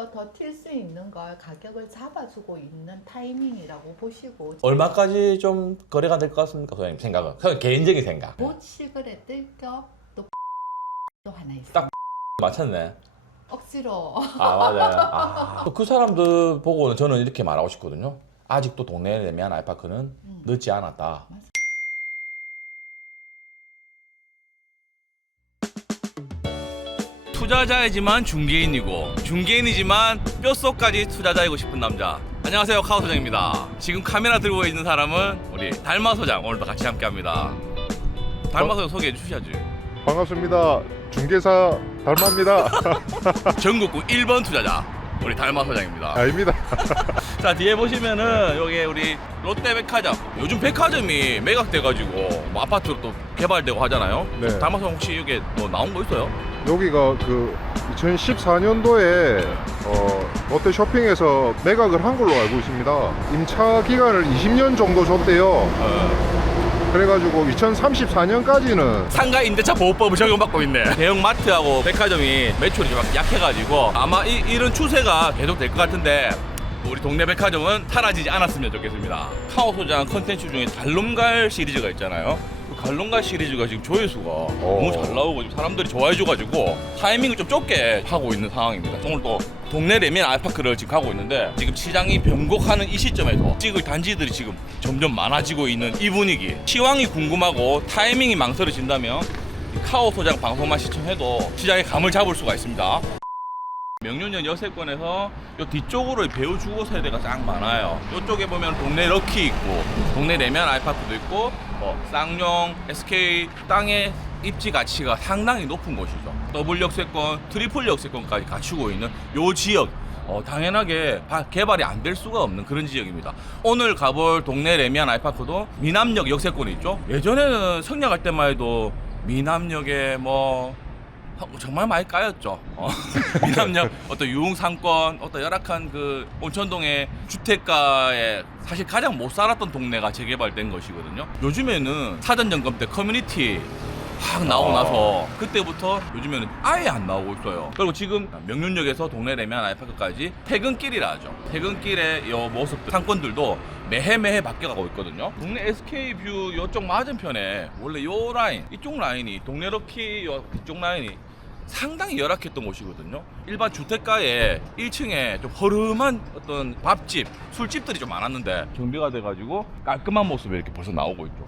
오히려 더 튈 수 있는 걸 가격을 잡아주고 있는 타이밍이라고 보시고 얼마까지 좀 거래가 될 것 같습니까, 소장님 생각은? 그냥 개인적인 생각. 못 시글에 뜰겸또 또 하나 있어. 딱. 맞췄네. 억지로 아 맞아요. 아, 그 사람들 보고는 저는 이렇게 말하고 싶거든요. 아직도 동네에 내면 알파크는 음. 늦지 않았다. 투자자이지만 중개인이고 중개인이지만 뼛속까지 투자자이고 싶은 남자. 안녕하세요 카오 소장입니다. 지금 카메라 들고 있는 사람은 우리 달마 소장. 오늘도 같이 함께합니다. 달마 소장 소개해 주셔야지. 반갑습니다. 중개사 달마입니다. 전국구 1번 투자자 우리 달마 소장입니다 아닙니다. 자 뒤에 보시면은 여기 우리 롯데백화점 요즘 백화점이 매각돼가지고 뭐 아파트로 또 개발되고 하잖아요 네. 달마 소장 혹시 이게 뭐 나온 거 있어요? 여기가 그 2014년도에 어, 롯데 쇼핑에서 매각을 한 걸로 알고 있습니다. 임차 기간을 20년 정도 줬대요. 어. 그래가지고 2034년까지는 상가 임대차 보호법을 적용받고 있네. 대형 마트하고 백화점이 매출이 좀 약해가지고 아마 이, 이런 추세가 계속 될 것 같은데 우리 동네 백화점은 사라지지 않았으면 좋겠습니다. 카오 소장 컨텐츠 중에 갈롬갈 시리즈가 있잖아요. 그 갈롬갈 시리즈가 지금 조회수가 너무 잘 나오고 지금 사람들이 좋아해줘가지고 타이밍을 좀 좁게 하고 있는 상황입니다. 오늘 또 동네 레미안 알파크를 지금 가고 있는데 지금 시장이 변곡하는 이 시점에서 찍을 단지들이 지금 점점 많아지고 있는 이 분위기 시황이 궁금하고 타이밍이 망설여진다면 이 카오 소장 방송만 시청해도 시장의 감을 잡을 수가 있습니다. 명륜역 여세권에서 요 뒤쪽으로 배우 주거 세대가 쫙 많아요. 이쪽에 보면 동네 럭키 있고 동네 레면 알파크도 있고 뭐 쌍용, SK 땅의 입지 가치가 상당히 높은 곳이죠. 더블 역세권, 트리플 역세권까지 갖추고 있는 요 지역 어, 당연하게 바- 개발이 안 될 수가 없는 그런 지역입니다. 오늘 가볼 동네 레미안 알파크도 미남역 역세권이 있죠. 예전에는 성략할 때만 해도 미남역에 뭐 어, 정말 많이 까였죠. 어, 미남역 어떤 유흥상권, 어떤 열악한 그 온천동의 주택가에 사실 가장 못 살았던 동네가 재개발된 것이거든요. 요즘에는 사전 점검 때 커뮤니티 확 나오고 나서 그때부터 요즘에는 아예 안 나오고 있어요. 그리고 지금 명륜역에서 동네 레미안 알파크까지 퇴근길이라 하죠. 퇴근길의 요 모습들, 상권들도 매해 매해 바뀌어가고 있거든요. 동네 SK 뷰 요쪽 맞은편에 원래 요 라인, 이쪽 라인이 동네 럭키 요 뒤쪽 라인이 상당히 열악했던 곳이거든요. 일반 주택가에 1층에 좀 허름한 어떤 밥집, 술집들이 좀 많았는데 정비가 돼가지고 깔끔한 모습이 이렇게 벌써 나오고 있죠.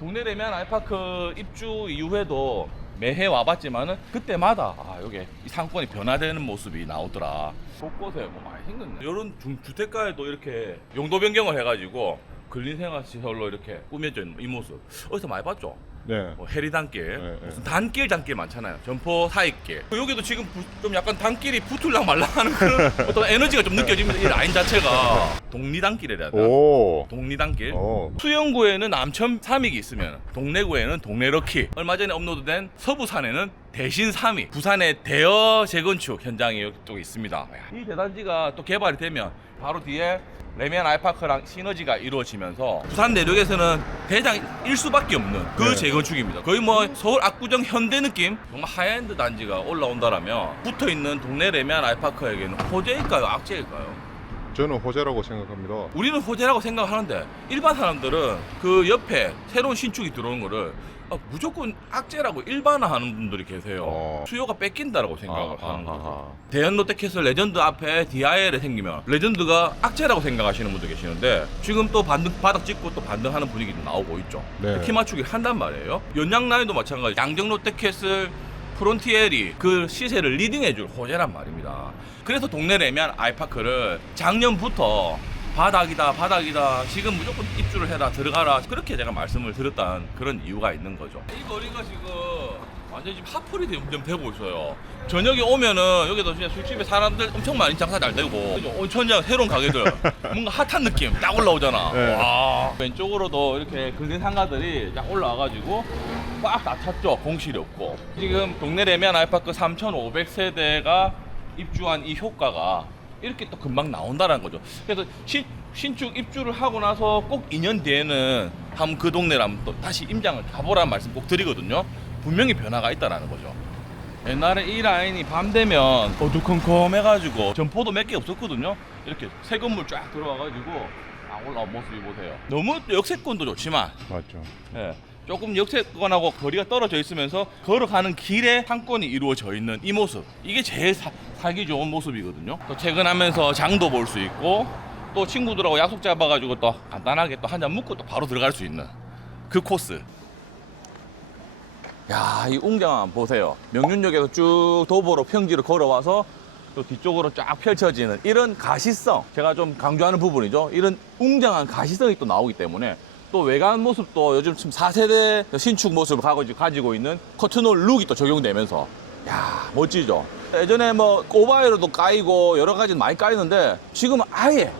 동네 레미안 알파크 입주 이후에도 매해 와봤지만은 그때마다 아 여기 이 상권이 변화되는 모습이 나오더라. 곳곳에 뭐 많이 생겼네. 이런 중 주택가에도 이렇게 용도 변경을 해가지고 근린생활 시설로 이렇게 꾸며져 있는 이 모습 어디서 많이 봤죠? 네. 뭐 해리단길, 네, 네. 무슨 단길 단길 많잖아요. 점포 사이길. 여기도 지금 부- 좀 약간 단길이 붙을랑 말랑하는 그런 어떤 에너지가 좀 느껴집니다. 이 라인 자체가 독리단길이라 해야 되나? 오. 독리단길. 어. 수영구에는 남천 삼익이 있으면 동래구에는 동래럭키 얼마 전에 업로드된 서부산에는 대신 3위 부산의 대여 재건축 현장이 이쪽에 있습니다 이 대단지가 또 개발이 되면 바로 뒤에 레미안 알파크랑 시너지가 이루어지면서 부산 내륙에서는 대장 일 수밖에 없는 그 네. 재건축입니다 거의 뭐 서울 압구정 현대 느낌 정말 하이엔드 단지가 올라온다라면 붙어 있는 동네 레미안 알파크에게는 호재일까요 악재일까요? 저는 호재라고 생각합니다. 우리는 호재라고 생각하는데 일반 사람들은 그 옆에 새로운 신축이 들어오는 거를 아, 무조건 악재라고 일반화하는 분들이 계세요. 어. 수요가 뺏긴다라고 생각을 아, 하는 아, 거죠. 대현 롯데캐슬 레전드 앞에 DIL이 생기면 레전드가 악재라고 생각하시는 분도 계시는데 지금 또 반등 바닥 찍고 또 반등하는 분위기도 나오고 있죠. 네. 키 맞추기 한단 말이에요. 연양 라인도 마찬가지. 양정 롯데캐슬 프론티엘이 그 시세를 리딩해줄 호재란 말입니다. 그래서 동네 레미안 아이파크를 작년부터 바닥이다 바닥이다 지금 무조건 입주를 해라 들어가라 그렇게 제가 말씀을 드렸다는 그런 이유가 있는 거죠. 이 거리가 지금 완전 지금 핫플이 점점 되고 있어요. 저녁에 오면은 여기도 진짜 술집에 사람들 엄청 많이 장사 잘 되고 그죠? 온천장 새로운 가게들 뭔가 핫한 느낌 딱 올라오잖아. 네. 와 왼쪽으로도 이렇게 근생 상가들이 딱 올라와가지고 꽉 다 찼죠. 공실이 없고 지금 동네 레미안 알파크 3,500세대가 입주한 이 효과가 이렇게 또 금방 나온다는 거죠. 그래서 신, 신축 입주를 하고 나서 꼭 2년 뒤에는 한번 그 동네를 한번 또 다시 임장을 가보라는 말씀 꼭 드리거든요. 분명히 변화가 있다라는 거죠. 옛날에 이 라인이 밤 되면 어두컴컴해가지고 점포도 몇 개 없었거든요. 이렇게 새 건물 쫙 들어와가지고 아 올라온 모습이 보세요. 너무 역세권도 좋지만 맞죠. 예, 조금 역세권하고 거리가 떨어져 있으면서 걸어가는 길에 상권이 이루어져 있는 이 모습 이게 제일 사, 살기 좋은 모습이거든요. 또 퇴근하면서 장도 볼 수 있고 또 친구들하고 약속 잡아가지고 또 간단하게 또 한잔 묵고 또 바로 들어갈 수 있는 그 코스. 야, 이 웅장함 보세요. 명륜역에서 쭉 도보로 평지로 걸어와서 또 뒤쪽으로 쫙 펼쳐지는 이런 가시성 제가 좀 강조하는 부분이죠. 이런 웅장한 가시성이 또 나오기 때문에 또 외관 모습도 요즘 지금 4세대 신축 모습을 가지고- 있는 커튼홀 룩이 또 적용되면서 야 멋지죠. 예전에 뭐 오바이로도 까이고 여러 가지 많이 까이는데 지금은 아예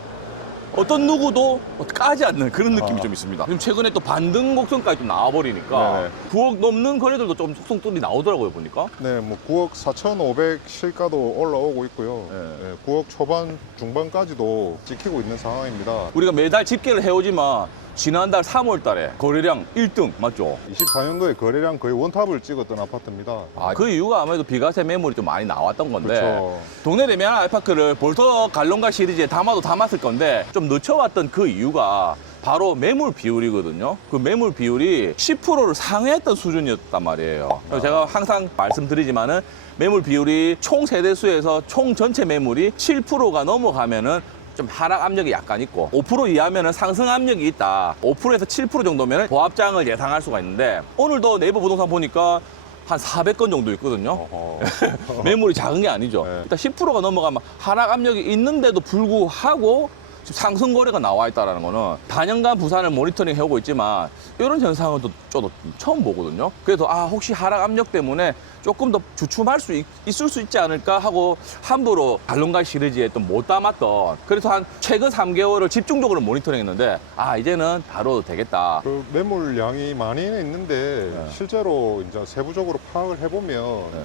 어떤 누구도 까지 않는 그런 느낌이 아. 좀 있습니다. 지금 최근에 또 반등 곡선까지 좀 나와버리니까 네네. 9억 넘는 거래들도 좀 속속들이 나오더라고요 보니까. 네, 뭐 9억 4,500 실가도 올라오고 있고요. 네. 네, 9억 초반 중반까지도 찍히고 있는 상황입니다. 우리가 매달 집계를 해오지만 지난달 3월 달에 거래량 1등 맞죠? 24년도에 거래량 거의 원탑을 찍었던 아파트입니다. 아, 그 이유가 아무래도 비과세 매물이 좀 많이 나왔던 건데 그렇죠. 동네 레미안 알파크를 볼터 갈론가 시리즈에 담아도 담았을 건데 좀 늦춰왔던 그 이유가 바로 매물 비율이거든요. 그 매물 비율이 10%를 상회했던 수준이었단 말이에요. 그래서 제가 항상 말씀드리지만은 매물 비율이 총 세대수에서 총 전체 매물이 7%가 넘어가면은 좀 하락 압력이 약간 있고 5% 이하면은 상승 압력이 있다. 5%에서 7% 정도면은 보합장을 예상할 수가 있는데 오늘도 네이버 부동산 보니까 한 400건 정도 있거든요. 매물이 작은 게 아니죠. 네. 일단 10%가 넘어가면 하락 압력이 있는데도 불구하고 상승 거래가 나와 있다는 거는 단연간 부산을 모니터링 해오고 있지만 이런 현상은 또 저도 처음 보거든요. 그래서 아 혹시 하락 압력 때문에 조금 더 주춤할 수 있, 을수 있지 않을까 하고 함부로 갈론갈 시리즈에 또 못 담았던 그래서 한 최근 3개월을 집중적으로 모니터링 했는데 아 이제는 다뤄도 되겠다. 그 매물량이 많이는 있는데 네. 실제로 이제 세부적으로 파악을 해보면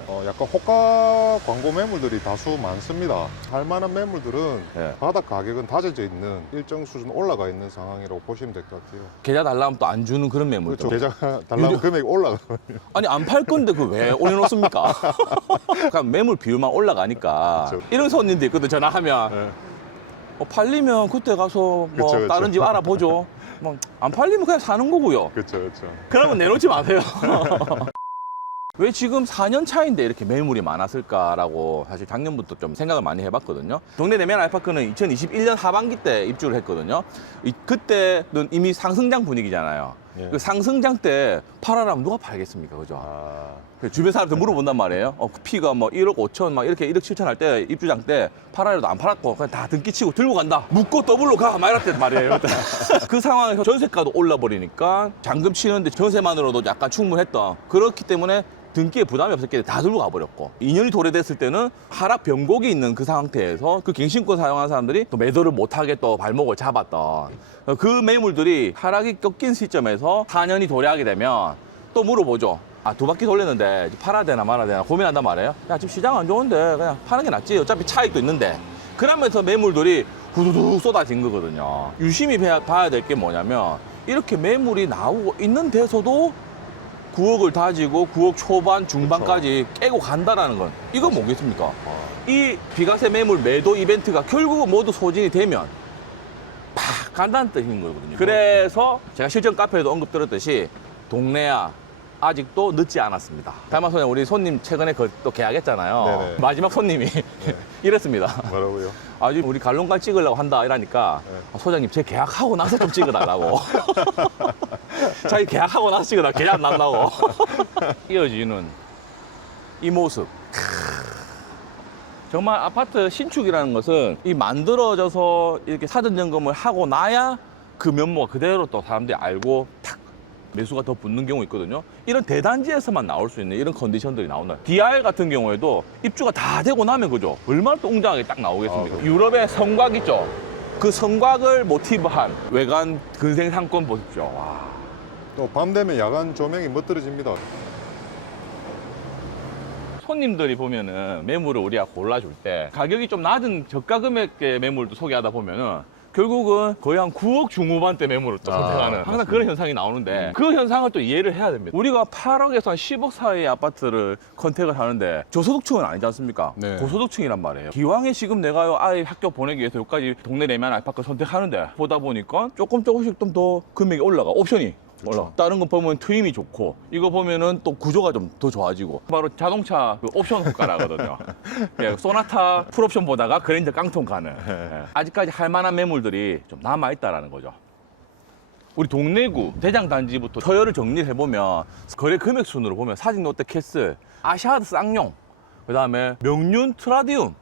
어, 약간 호가 광고 매물들이 다수 많습니다. 할 만한 매물들은 네. 바닥 가격은 다져져 있는 일정 수준 올라가 있는 상황이라고 보시면 될 것 같아요. 계좌 달라면 또 안 주는 그런 매물들. 그렇죠. 계좌 달라고 유료- 금액이 올라가. 아니 안 팔 건데 그 왜 올려놓 습니까? 그냥 매물 비율만 올라가니까 그쵸. 이런 손님도 있거든 전화하면 네. 어, 팔리면 그때 가서 뭐 그쵸, 그쵸. 다른 집 알아보죠. 뭐 안 팔리면 그냥 사는 거고요. 그렇죠, 그렇죠. 그러면 내놓지 마세요. 왜 지금 4년 차인데 이렇게 매물이 많았을까라고 사실 작년부터 좀 생각을 많이 해봤거든요. 동네 내면 알파크는 2021년 하반기 때 입주를 했거든요. 이- 그때는 이미 상승장 분위기잖아요. 예. 그 상승장 때 팔아라면 누가 팔겠습니까? 그죠? 아, 그 주변 사람들 물어본단 말이에요. 어, 그 피가 뭐 1억 5천 막 이렇게 1억 7천 할 때 입주장 때 팔아라도 안 팔았고 그냥 다 등기 치고 들고 간다. 묶고 더블로 가. 막 이랬단 말이에요. 그 상황에서 전세가도 올라 버리니까 잔금 치는데 전세만으로도 약간 충분했던 그렇기 때문에 등기에 부담이 없었기 때문에 다 들고 가버렸고 2년이 도래됐을 때는 하락 변곡이 있는 그 상태에서 그 갱신권 사용하는 사람들이 또 매도를 못하게 또 발목을 잡았던 그 매물들이 하락이 꺾인 시점에서 4년이 도래하게 되면 또 물어보죠. 아, 두 바퀴 돌렸는데 팔아야 되나 말아야 되나 고민한단 말이에요. 야, 지금 시장 안 좋은데 그냥 파는 게 낫지. 어차피 차익도 있는데. 그러면서 매물들이 후두둑 쏟아진 거거든요. 유심히 봐야, 봐야 될게 뭐냐면 이렇게 매물이 나오고 있는 데서도 9억을 다지고 9억 초반 중반까지 깨고 간다라는 건 이건 뭐겠습니까? 이 비과세 매물 매도 이벤트가 결국은 모두 소진이 되면 팍 간다는 뜻인 거거든요. 그래서 제가 실전 카페에도 언급드렸듯이 동네야 아직도 늦지 않았습니다. 달마소년 우리 손님 최근에 그 또 계약했잖아요. 네네. 마지막 손님이 이랬습니다. 뭐라고요? 아주 우리 갈론갈 찍으려고 한다 이러니까 네. 아, 소장님 제 계약하고 나서 좀 찍어달라고 자기 계약하고 나서 찍어달라 계약 안 난다고 이어지는 이 모습 정말 아파트 신축이라는 것은 이 만들어져서 이렇게 사전 점검을 하고 나야 그 면모가 그대로 또 사람들이 알고 탁 매수가 더 붙는 경우 있거든요. 이런 대단지에서만 나올 수 있는 이런 컨디션들이 나온다. DR 같은 경우에도 입주가 다 되고 나면 그죠. 얼마나 또 웅장하게 딱 나오겠습니까? 아, 유럽의 성곽 있죠. 그 성곽을 모티브한 외관 근생 상권 보십시오. 와. 또 밤 되면 야간 조명이 멋들어집니다. 손님들이 보면은 매물을 우리가 골라줄 때 가격이 좀 낮은 저가 금액의 매물도 소개하다 보면은 결국은 거의 한 9억 중후반대 매물을 또 아, 선택하는 항상 맞습니다. 그런 현상이 나오는데 그 현상을 또 이해를 해야 됩니다. 우리가 8억에서 한 10억 사이의 아파트를 컨택을 하는데 저소득층은 아니지 않습니까? 네. 고소득층이란 말이에요. 기왕에 지금 내가 아이 학교 보내기 위해서 여기까지 동네 내면 아파트 선택하는데 보다 보니까 조금 조금씩 좀 더 금액이 올라가 옵션이 올라. 다른 거 보면 트임이 좋고 이거 보면은 또 구조가 좀 더 좋아지고 바로 자동차 그 옵션 효과라거든요. 예, 소나타 풀옵션 보다가 그랜저 깡통 가는 예. 아직까지 할 만한 매물들이 좀 남아 있다라는 거죠. 우리 동래구 대장 단지부터 서열을 정리를 해보면 거래 금액 순으로 보면 사진 롯데 캐슬, 아시아드 쌍용, 그다음에 명륜 트라디움 어,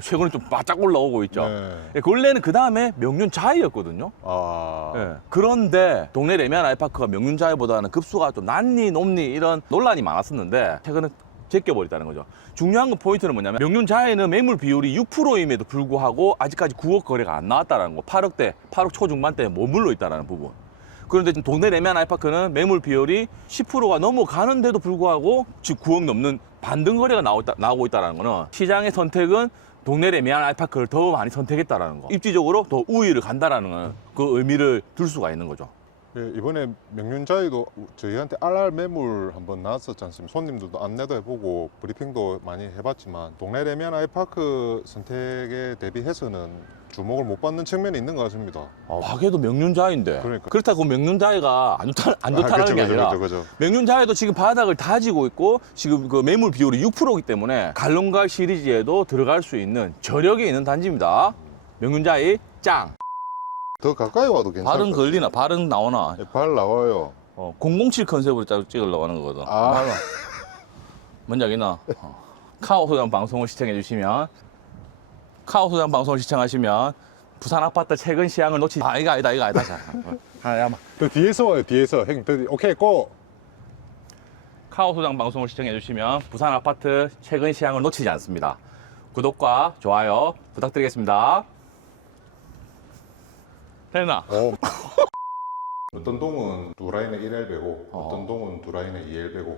최근에 좀 바짝 올라오고 있죠. 네. 예, 그 원래는 그 다음에 명륜 자이였거든요. 아. 예. 그런데 동네 레미안 아이파크가 명륜자이보다는 급수가 좀 낮니 높니 이런 논란이 많았었는데 최근에 제껴버렸다는 거죠. 중요한 건 포인트는 뭐냐면 명륜자이는 매물 비율이 6%임에도 불구하고 아직까지 9억 거래가 안 나왔다는 거. 8억대, 8억 초중반대에 머물러 있다는 부분. 그런데 지금 동네 레미안 아이파크는 매물 비율이 10%가 넘어가는데도 불구하고 지금 9억 넘는 반등 거래가 나오고, 있다, 나오고 있다는 거는 시장의 선택은 동네 레미안 아이파크를 더 많이 선택했다라는 거. 입지적으로 더 우위를 간다라는 그 의미를 둘 수가 있는 거죠. 예, 이번에 명륜자이도 저희한테 RR 매물 한번 나왔었지 않습니까? 손님들도 안내도 해보고 브리핑도 많이 해봤지만 동네 레미안 아이파크 선택에 대비해서는 주목을 못 받는 측면이 있는 것 같습니다. 아, 화계도 명륜자인데. 그러니까. 그렇다고 명륜자이가 안 좋다, 안 좋다는 그죠, 게 그죠, 아니라 그죠, 그죠. 명륜자에도 지금 바닥을 다지고 있고 지금 그 매물 비율이 6%이기 때문에 갈롱갈 시리즈에도 들어갈 수 있는 저력이 있는 단지입니다. 명륜자이 짱. 더 가까이 와도 괜찮을 발은 것 걸리나? 발은 나오나? 예, 발 나와요. 어, 007 컨셉으로 짜- 찍으려고 하는 거거든. 아, 뭔지 알겠나? 어. 카오 소장 방송을 시청해 주시면 카오 소장 방송을 시청하시면 부산 아파트 최근 시향을 놓치 아 이거 아니다 이거 아니다 자 아, 야, 더 뒤에서 와요, 뒤에서. 형, 더, 뒤- 오케이, 고! 카오 소장 방송을 시청해 주시면 부산 아파트 최근 시향을 놓치지 않습니다. 구독과 좋아요 부탁드리겠습니다. 됐나? 어. 어떤 동은 두 라인에 1L배고, 어. 어떤 동은 두 라인에 2L배고,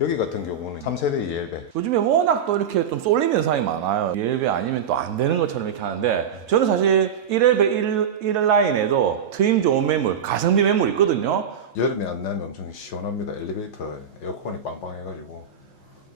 여기 같은 경우는 3세대 2L배. 요즘에 워낙 또 이렇게 좀 쏠림 현상이 많아요. 1배 아니면 또 안 되는 것처럼 이렇게 하는데 저는 사실 1배 1, 1 라인에도 트임 좋은 매물, 가성비 매물 있거든요. 여름에 안 나면 엄청 시원합니다. 엘리베이터 에어컨이 빵빵해가지고.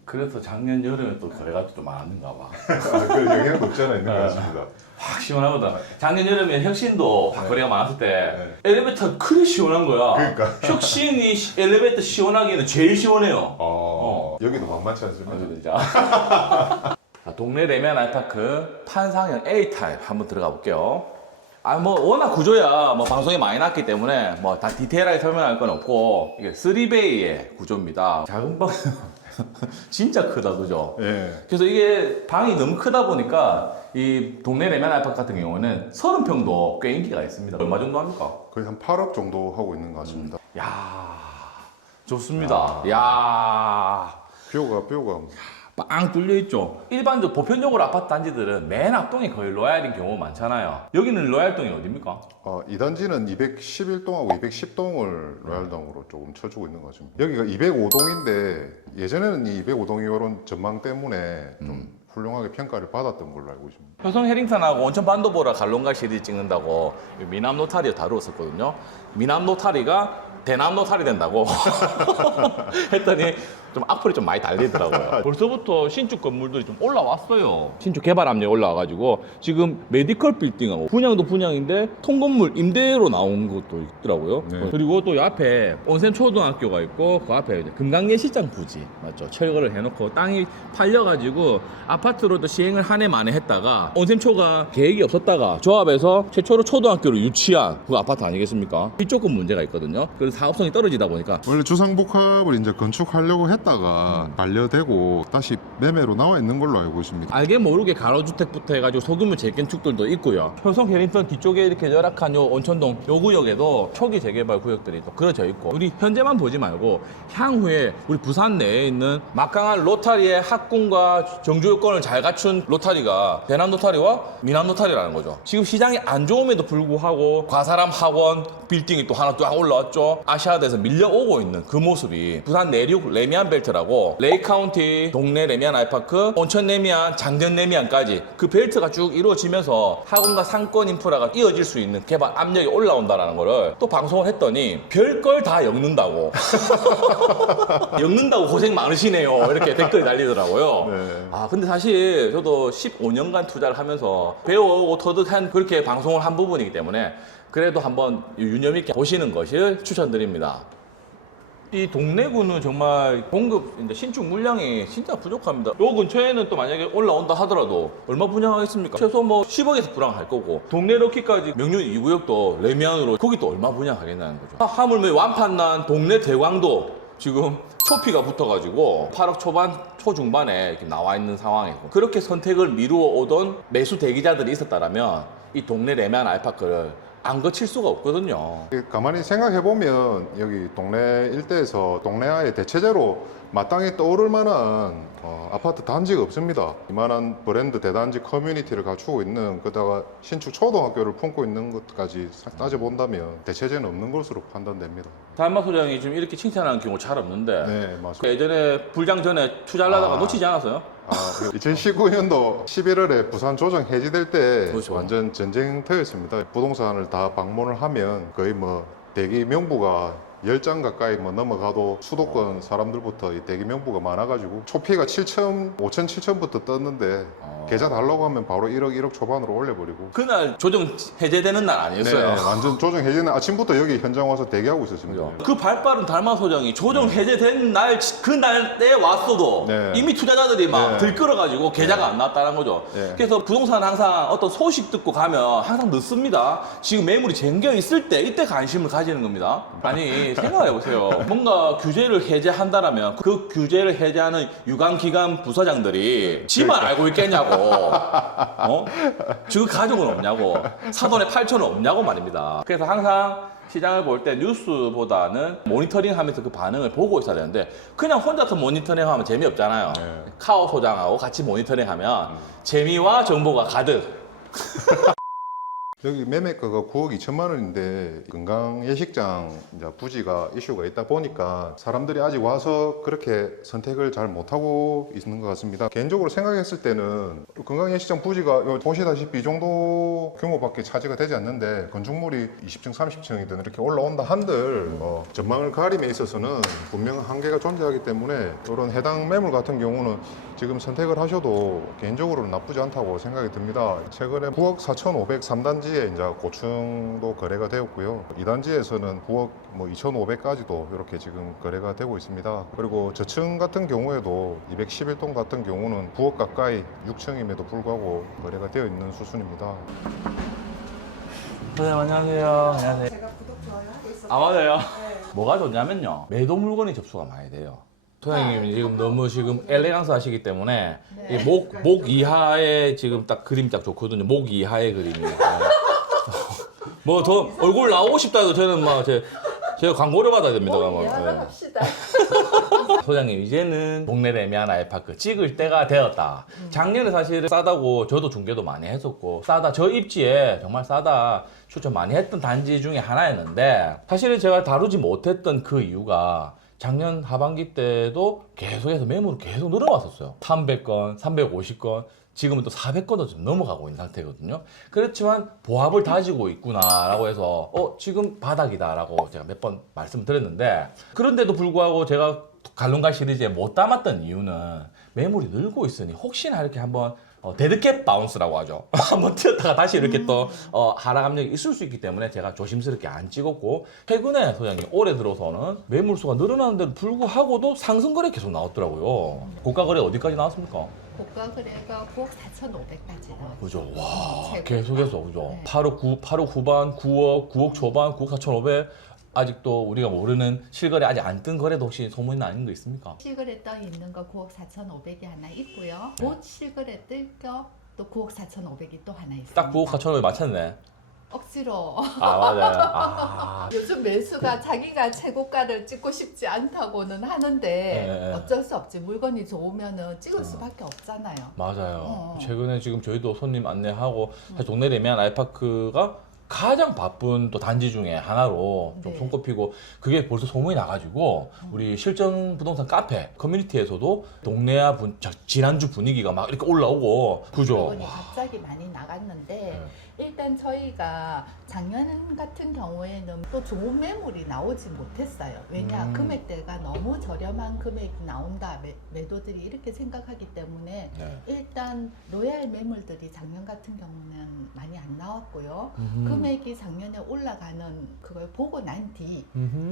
그래서 작년 여름에 또 거래가 좀 많았는가 봐. 아, 그 영향도 없지 않아 있는 것 같습니다. 확 시원하거든. 작년 여름에 혁신도 확 거래가 많았을 때 네. 엘리베이터 크게 시원한 거야. 그러니까. 혁신이 시- 엘리베이터 시원하기는 제일 시원해요. 어, 여기도 만만치 아, 않습니다. 진짜. 자, 동네 레미안 아이파크 판상형 A 타입 한번 들어가 볼게요. 아, 뭐, 워낙 구조야, 뭐, 방송에 많이 났기 때문에, 뭐, 다 디테일하게 설명할 건 없고, 이게 3베이의 구조입니다. 작은 방, 진짜 크다, 그죠? 예. 그래서 이게 방이 너무 크다 보니까, 이 동네 레미안 아이파크 같은 경우는 30평도 꽤 인기가 있습니다. 얼마 정도 합니까? 거의 한 8억 정도 하고 있는 것 같습니다. 야 좋습니다. 야 뷰가, 뷰가. 빵 뚫려 있죠. 일반적 보편적으로 아파트 단지들은 맨 앞동이 거의 로얄인 경우 많잖아요. 여기는 로얄동이 어딥니까? 어, 이 단지는 211동하고 210동을 로얄동으로 조금 쳐주고 있는 것 같습니다. 여기가 205동인데 예전에는 이 205동이 이런 전망 때문에 좀 훌륭하게 평가를 받았던 걸로 알고 있습니다. 효성 해링턴하고 온천 반도보라 갈롱갈 시리즈 찍는다고 미남 노타리 다루었었거든요. 미남 노타리가 대남 노타리 된다고 했더니 좀 악플이 좀 많이 달리더라고요. 벌써부터 신축 건물들이 좀 올라왔어요. 신축 개발 압력이 올라와가지고 지금 메디컬 빌딩하고 분양도 분양인데 통건물 임대로 나온 것도 있더라고요. 네. 그리고 또이 앞에 온샘 초등학교가 있고 그 앞에 이제 금강예 시장 부지 맞죠? 철거를 해놓고 땅이 팔려가지고 아파트로도 시행을 한 해 만에 했다가 온샘초가 계획이 없었다가 조합에서 최초로 초등학교를 유치한 그 아파트 아니겠습니까? 이쪽은 문제가 있거든요. 그래서 사업성이 떨어지다 보니까 원래 주상복합을 이제 건축하려고 했 다가 반려되고 다시 매매로 나와 있는 걸로 알고 있습니다. 알게 모르게 가로주택부터 해가지고 소규모 재건축들도 있고요. 효성 해링턴 뒤쪽에 이렇게 열악한 요 온천동 요 구역에도 초기 재개발 구역들이 또 그려져 있고 우리 현재만 보지 말고 향후에 우리 부산 내에 있는 막강한 로타리의 학군과 정주 요건을 잘 갖춘 로타리가 대남 로타리와 미남 로타리라는 거죠. 지금 시장이 안 좋음에도 불구하고 과사람 학원 빌딩이 또 하나 또 올라왔죠. 아시아드에서 밀려오고 있는 그 모습이 부산 내륙 레미안 벨트라고 레이 카운티 동네 레미안 아이파크 온천 레미안 장전 레미안까지 그 벨트가 쭉 이루어지면서 학원과 상권 인프라가 이어질 수 있는 개발 압력이 올라온다라는 거를 또 방송을 했더니 별걸 다 엮는다고 엮는다고 고생 많으시네요 이렇게 댓글이 달리더라고요 네. 아 근데 사실 저도 15년간 투자를 하면서 배워오고 터득한 그렇게 방송을 한 부분이기 때문에 그래도 한번 유념 있게 보시는 것을 추천드립니다. 이 동래구는 정말 공급 이제 신축 물량이 진짜 부족합니다. 요 근처에는 또 만약에 올라온다 하더라도 얼마 분양하겠습니까? 최소 뭐 10억에서 불황할 거고 동래 로키까지 명륜 2구역도 레미안으로 거기 또 얼마 분양하겠냐는 거죠. 하- 하물며 완판난 동래 대광도 지금 초피가 붙어가지고 8억 초반 초중반에 이렇게 나와 있는 상황이고 그렇게 선택을 미루어 오던 매수 대기자들이 있었다라면 이 동네 레미안 알파크를 안 거칠 수가 없거든요. 가만히 생각해 보면 여기 동네 일대에서 동네와의 대체제로 마땅히 떠오를 만한 어, 아파트 단지가 없습니다. 이만한 브랜드 대단지 커뮤니티를 갖추고 있는 그다가 신축 초등학교를 품고 있는 것까지 따져 본다면 대체제는 없는 것으로 판단됩니다. 달마 소장이 지금 이렇게 칭찬하는 경우 잘 없는데 네, 그 맞습니다. 예전에 불장 전에 투자를 하다가 아. 놓치지 않았어요? 아, 2019년도 11월에 부산 조정 해지될 때 그렇죠. 완전 전쟁터였습니다. 부동산을 다 방문을 하면 거의 뭐 대기 명부가 10장 가까이 뭐 넘어가도 수도권 사람들부터 이 대기 명부가 많아가지고 초피가 7천, 5천, 7천부터 떴는데 어. 계좌 달라고 하면 바로 1억, 1억 초반으로 올려버리고 그날 조정 해제되는 날 아니었어요? 네, 완전 조정 해지는 아침부터 여기 현장 와서 대기하고 있었습니다. 그죠? 그 발빠른 달마 소장이 조정 해제된 날 그날 때 왔어도 네. 이미 투자자들이 막 네. 들끓어가지고 계좌가 안 나왔다는 거죠. 네. 그래서 부동산 항상 어떤 소식 듣고 가면 항상 늦습니다. 지금 매물이 쟁겨 있을 때 이때 관심을 가지는 겁니다. 아니 생각해 보세요. 뭔가 규제를 해제한다라면 그 규제를 해제하는 유관 기관 부서장들이 지만 그러니까. 알고 있겠냐고. 어? 지금 가족은 없냐고. 사돈의 8천은 없냐고 말입니다. 그래서 항상 시장을 볼 때 뉴스보다는 모니터링 하면서 그 반응을 보고 있어야 되는데 그냥 혼자서 모니터링 하면 재미없잖아요. 네. 카오 소장하고 같이 모니터링 하면 재미와 정보가 가득. 여기 매매가가 9억 2천만 원인데 건강 예식장 부지가 이슈가 있다 보니까 사람들이 아직 와서 그렇게 선택을 잘 못하고 있는 것 같습니다. 개인적으로 생각했을 때는 건강 예식장 부지가 요 보시다시피 이 정도 규모밖에 차지가 되지 않는데 건축물이 20층, 30층이든 이렇게 올라온다 한들 어, 전망을 가림에 있어서는 분명한 한계가 존재하기 때문에 이런 해당 매물 같은 경우는 지금 선택을 하셔도 개인적으로는 나쁘지 않다고 생각이 듭니다. 최근에 9억 4,503단지 에 이제 고층도 거래가 되었고요. 2단지에서는 9억 뭐 2,500까지도 이렇게 지금 거래가 되고 있습니다. 그리고 저층 같은 경우에도 211동 같은 경우는 9억 가까이 6층임에도 불구하고 거래가 되어 있는 수준입니다. 선생님 안녕하세요. 안녕하세요. 제가 구독 좋아요 하고 있어서 아 맞아요. 네. 뭐가 좋냐면요. 매도 물건이 접수가 많이 돼요. 소장님이 지금 너무 지금 엘레강스 하시기 때문에 네. 이 목, 목 이하에 지금 딱 그림이 딱 좋거든요. 목 이하의 그림이. 네. 뭐더 얼굴 나오고 싶다 해도 저는 막 제, 제가 광고를 받아야 됩니다. 뭐 뭐. 네. 합시다. 소장님 이제는 동네 레미안 아이파크 찍을 때가 되었다. 작년에 사실 싸다고 저도 중계도 많이 했었고 싸다 저 입지에 정말 싸다 추천 많이 했던 단지 중에 하나였는데 사실은 제가 다루지 못했던 그 이유가 작년 하반기 때도 계속해서 매물이 계속 늘어왔었어요. 300건, 350건, 지금은 또 400건도 좀 넘어가고 있는 상태거든요. 그렇지만 보합을 다지고 있구나라고 해서 어 지금 바닥이다라고 제가 몇 번 말씀드렸는데 그런데도 불구하고 제가 갈론갈 시리즈에 못 담았던 이유는 매물이 늘고 있으니 혹시나 이렇게 한번 어, 데드캡 바운스라고 하죠. 한번 튀었다가 다시 이렇게 또 어, 하락 압력이 있을 수 있기 때문에 제가 조심스럽게 안 찍었고 최근에 소장님 올해 들어서는 매물수가 늘어나는데도 불구하고도 상승 거래 계속 나왔더라고요. 고가 거래 어디까지 나왔습니까? 고가 거래가 9억 4,500까지 나왔어요. 그죠. 와, 최고. 계속해서 그죠. 네. 8억 9, 8억 후반, 9억, 9억 초반, 9억 4,500. 아직도 우리가 모르는 실거래 아직 안 뜬 거래도 혹시 소문이 나는 거 있습니까? 실거래 떠 있는 거 9억 4,500이 하나 있고요. 네. 곧 실거래 뜰겸또 9억 4,500이 또 하나 있어요. 딱 9억 4,500 맞췄네. 억지로 아, 맞아요. 아. 요즘 매수가 자기가 최고가를 찍고 싶지 않다고는 하는데 네. 어쩔 수 없지 물건이 좋으면은 찍을 수밖에 없잖아요. 맞아요. 어. 최근에 지금 저희도 손님 안내하고 사실 동네 레미안 아이파크가 가장 바쁜 또 단지 중에 하나로 좀 네. 손꼽히고 그게 벌써 소문이 나가지고 우리 실전 부동산 카페 커뮤니티에서도 동네야 분, 자- 지난주 분위기가 막 이렇게 올라오고 그죠? 갑자기 많이 나갔는데 일단 저희가 작년 같은 경우에는 또 좋은 매물이 나오지 못했어요. 왜냐 음. 금액대가 너무 저렴한 금액이 나온다 매, 매도들이 이렇게 생각하기 때문에 네. 일단 로얄 매물들이 작년 같은 경우는 많이 안 나왔고요. 음흠. 금액이 작년에 올라가는 그걸 보고 난 뒤.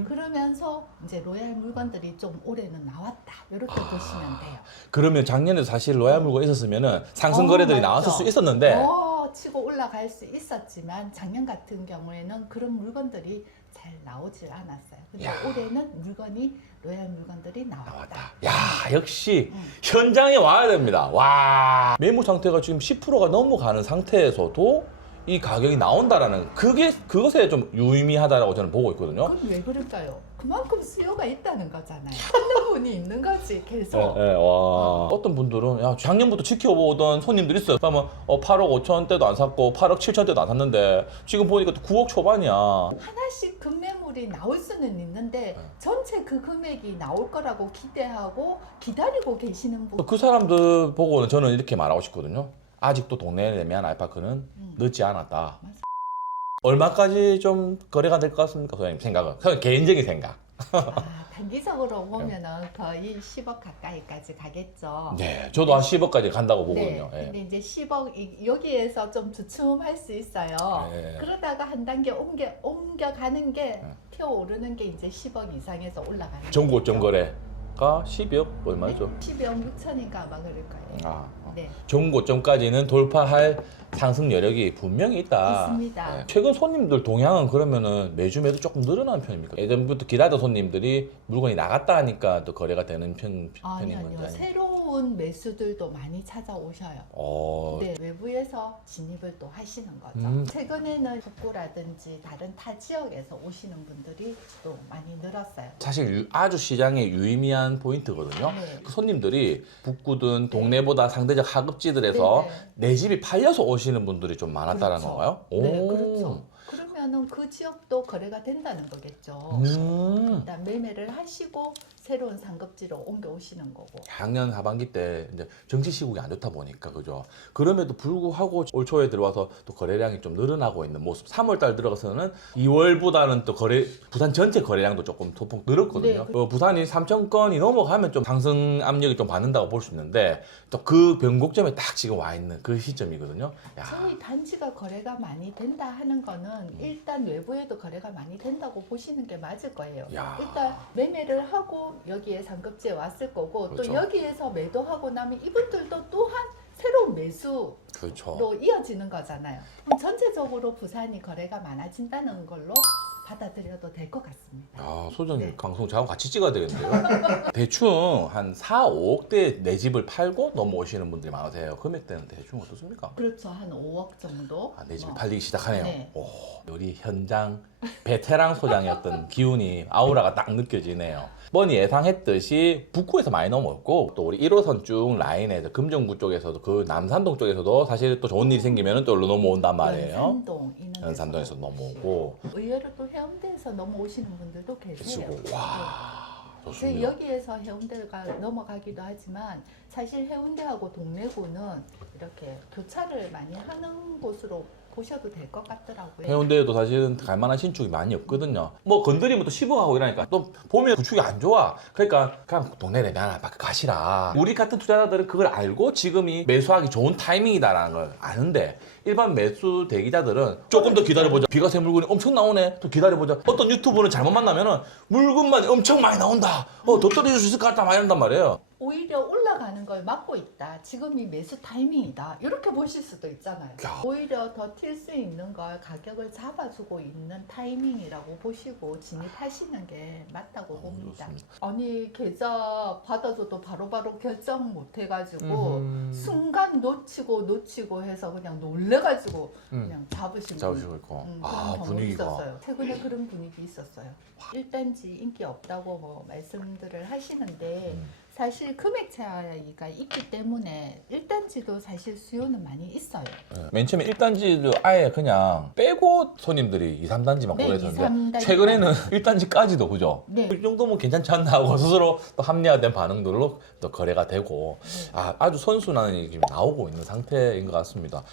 그러면서 이제 로얄 물건들이 좀 올해는 나왔다 이렇게 아. 보시면 돼요. 그러면 작년에도 사실 로얄 물건 있었으면은 상승 거래들이 어, 나왔을 맞죠. 수 있었는데 더 치고 올라갈 수 있었지만 작년 같은 경우에는 그런 물건들이 잘 나오질 않았어요. 근데 야. 올해는 물건이 로얄 물건들이 나왔다. 나왔다. 야 역시 음. 현장에 와야 됩니다. 와 매물 상태가 지금 10%가 넘어가는 상태에서도 이 가격이 나온다라는 그게 그것에 좀 유의미하다라고 저는 보고 있거든요. 그럼 왜 그럴까요? 그만큼 수요가 있다는 거잖아요. 찾는 분이 있는 거지 계속. 예, 예, 와. 어떤 분들은 야 작년부터 지켜보던 손님들 있어요. 그러면 어, 8억 5천 대도 안 샀고 8억 7천 대도 안 샀는데 지금 보니까 또 9억 초반이야. 하나씩 급매물이 나올 수는 있는데 네. 전체 그 금액이 나올 거라고 기대하고 기다리고 계시는 분. 그 사람들 보고는 저는 이렇게 말하고 싶거든요. 아직도 동네에 내면 알파크는 음. 늦지 않았다. 맞아. 얼마까지 좀 거래가 될 것 같습니까, 소장님 생각은? 그냥 개인적인 생각. 아, 단기적으로 보면은 거의 10억 가까이까지 가겠죠. 네, 저도 한 10억까지 간다고 보거든요. 네, 예. 근데 이제 10억 이- 여기에서 좀 주춤할 수 있어요. 예. 그러다가 한 단계 옮겨 옮겨 가는 게 네. 튀어 오르는 게 이제 10억 이상에서 올라가는 전고점 거죠. 거래 가 12억 얼마죠? 네, 12억 6천인가 아마 그럴 거예요. 아, 네. 전고점까지는 돌파할 상승 여력이 분명히 있다. 있습니다. 네. 최근 손님들 동향은 그러면은 매주 매도 조금 늘어나는 편입니까? 예전부터 기다리던 손님들이 물건이 나갔다 하니까 또 거래가 되는 편, 아니요, 편인 건지 아니요. 아니면? 새로운 매수들도 많이 찾아오셔요. 어, 네, 외부에서 진입을 또 하시는 거죠. 음. 최근에는 북구라든지 다른 타 지역에서 오시는 분들이 또 많이 늘었어요. 사실 유- 아주 시장에 유의미한 포인트거든요. 네. 그 손님들이 북구든 동네보다 상대적 하급지들에서 네, 네. 내 집이 팔려서 오시는 분들이 좀 많았다는 그렇죠. 건가요? 네, 오. 그렇죠. 그 러면은 그 지역도 거래가 된다는 거겠죠. 음. 일단 매매를 하시고 새로운 상급지로 옮겨 오시는 거고. 작년 하반기 때 이제 정치 시국이 안 좋다 보니까 그죠. 그럼에도 불구하고 올 초에 들어와서 또 거래량이 좀 늘어나고 있는 모습. 3월 달 들어가서는 2월보다는 또 거래 부산 전체 거래량도 조금 소폭 늘었거든요. 네. 어, 부산이 3천 건이 넘어가면 좀 상승 압력이 좀 받는다고 볼 수 있는데 또 그 변곡점에 딱 지금 와 있는 그 시점이거든요. 야. 저희 단지가 거래가 많이 된다 하는 거는 일단 외부에도 거래가 많이 된다고 보시는 게 맞을 거예요. 야. 일단 매매를 하고 여기에 상급지에 왔을 거고 그렇죠. 또 여기에서 매도하고 나면 이분들도 또한 새로운 매수로 그렇죠. 이어지는 거잖아요. 그럼 전체적으로 부산이 거래가 많아진다는 걸로 받아들여도 될 것 같습니다. 야, 소장님 네. 방송 저하고 같이 찍어야 되겠는데요? 대충 한 4, 5억대 내 집을 팔고 넘어오시는 분들이 많으세요. 금액대는 대충 어떻습니까? 그렇죠. 한 5억 정도. 아, 내 집이 뭐. 팔리기 시작하네요. 네. 오, 우리 현장 베테랑 소장이었던 기운이 아우라가 딱 느껴지네요. 뻔히 예상했듯이 북구에서 많이 넘어왔고 또 우리 1호선 쭉 라인에서 금정구 쪽에서도 그 남산동 쪽에서도 사실 또 좋은 일이 생기면 또 일로 넘어온단 말이에요. 데서 연산동에서 넘어오고 의외로 또 해운대에서 넘어오시는 분들도 계세요. 그치고 와 저희 좋습니다. 여기에서 해운대가 넘어가기도 하지만 사실 해운대하고 동래구는 이렇게 교차를 많이 하는 곳으로 보셔도 될 것 같더라고요. 해운대에도 사실은 갈만한 신축이 많이 없거든요. 뭐 건드리면 또 씹어가고 이러니까 또 보면 구축이 안 좋아. 그러니까 그냥 동네 레미안 아파트 가시라. 우리 같은 투자자들은 그걸 알고 지금이 매수하기 좋은 타이밍이다라는 걸 아는데 일반 매수 대기자들은 조금 더 기다려보자. 비과세 물건이 엄청 나오네. 또 기다려보자. 어떤 유튜브는 잘못 만나면은 물건만 엄청 많이 나온다. 어, 더 떨어질 수 있을 것 같다. 막 이런단 말이에요. 오히려 올라가는 걸 막고 있다. 지금이 매수 타이밍이다. 이렇게 보실 수도 있잖아요. 야. 오히려 더 튈 수 있는 걸 가격을 잡아주고 있는 타이밍이라고 보시고 진입하시는 게 맞다고 너무 봅니다. 좋습니다. 아니 계좌 받아줘도 바로바로 결정 못 해가지고 음. 순간 놓치고 놓치고 해서 그냥 놀래가지고 음. 그냥 잡으신 잡으시고 분. 있고. 음, 그런 아, 경우 분위기가. 있었어요. 최근에 그런 분위기 있었어요. 일단지 인기 없다고 뭐 말씀들을 하시는데 음. 사실 금액 차이가 있기 때문에 1단지도 사실 수요는 많이 있어요. 예. 맨 처음에 1단지도 아예 그냥 빼고 손님들이 2, 3단지만 네, 고르셨는데 2, 3단지. 최근에는 1단지까지도 그죠? 네. 이 정도면 괜찮지 않나 하고 스스로 또 합리화된 반응들로 또 거래가 되고 네. 아, 아주 선순환이 지금 나오고 있는 상태인 것 같습니다.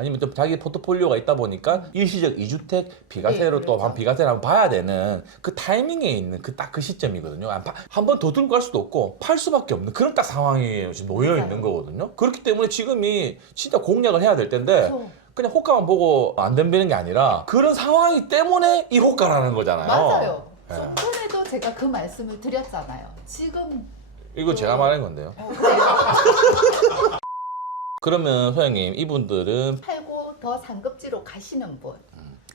음, 아니면 또 자기 포트폴리오가 있다 보니까 일시적 2주택 비과세로 네, 또 그렇죠. 한 비과세를 한번 봐야 되는 그 타이밍에 있는 그 딱 그 시점이거든요. 한 번 더 들고 갈 수도 없고 팔 수밖에 없는 그런 딱 상황이 지금 놓여 있는. 거거든요. 그렇기 때문에 지금이 진짜 공략을 해야 될 텐데 그렇죠. 그냥 호가만 보고 안 덤비는 게 아니라 그런 상황이 때문에 이 호가라는 거잖아요. 맞아요. 예. 좀 전에도 제가 그 말씀을 드렸잖아요. 지금 이거 제가 말한 건데요. 어, 그래요. 그러면 소장님 이분들은 팔고 더 상급지로 가시는 분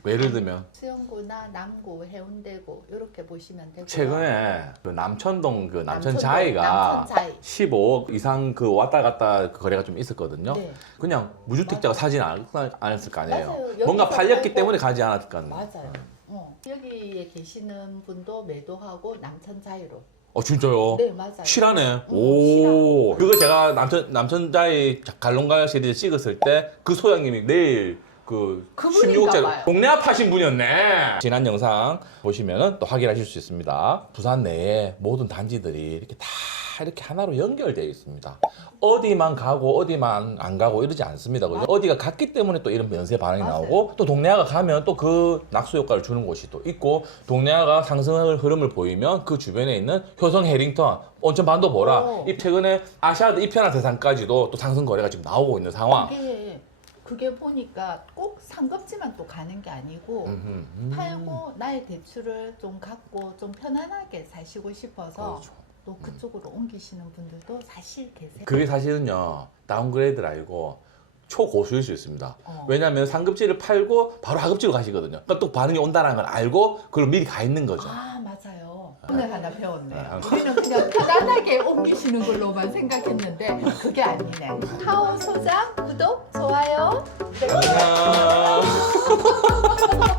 예를 들면 수영구나 남구, 해운대구 이렇게 보시면 되고요. 최근에 그 남천동 그 남천 자이가 남천자이. 15억 이상 그 왔다 갔다 그 거래가 좀 있었거든요. 네. 그냥 무주택자가 사진 안, 안 했을 거 아니에요. 맞아요. 뭔가 여기서 팔렸기 팔고- 때문에 가지 않았을 거 아니에요. 맞아요. 어, 여기에 계시는 분도 매도하고 남천 자이로. 어 진짜요? 네 맞아요. 실하네. 어, 오. 그거 제가 남천 남천자의 갈롱가요 시리즈 찍었을 때 그 소장님이 내일 그 그분인가 16억짜리 봐요. 동네 앞 하신 분이었네. 지난 영상 보시면은 또 확인하실 수 있습니다. 부산 내에 모든 단지들이 이렇게 다 이렇게 하나로 연결되어 있습니다. 어디만 가고 어디만 안 가고 이러지 않습니다. 그죠? 어디가 갔기 때문에 또 이런 면세 반응이 맞아요. 나오고 또 동네아가 가면 또 그 낙수 효과를 주는 곳이 또 있고 동네아가 상승을 흐름을 보이면 그 주변에 있는 효성 해링턴 온천 반도 보라 어. 이 최근에 아시아드 이편한 대상까지도 또 상승 거래가 지금 나오고 있는 상황. 그게 그게 보니까 꼭 상급지만 또 가는 게 아니고 음. 팔고 나의 대출을 좀 갖고 좀 편안하게 사시고 싶어서 그렇죠. 또 그쪽으로 옮기시는 분들도 사실 계세요. 그게 사실은요 다운그레이드를 알고 초고수일 수 있습니다. 어. 왜냐하면 상급지를 팔고 바로 하급지로 가시거든요. 그러니까 또 반응이 온다는 걸 알고 그걸 미리 가 있는 거죠. 아 맞아요. 오늘 하나 배웠네요. 아, 아. 우리는 그냥 편안하게 옮기시는 걸로만 생각했는데 그게 아니네. 타워 소장 구독 좋아요. 감사합니다.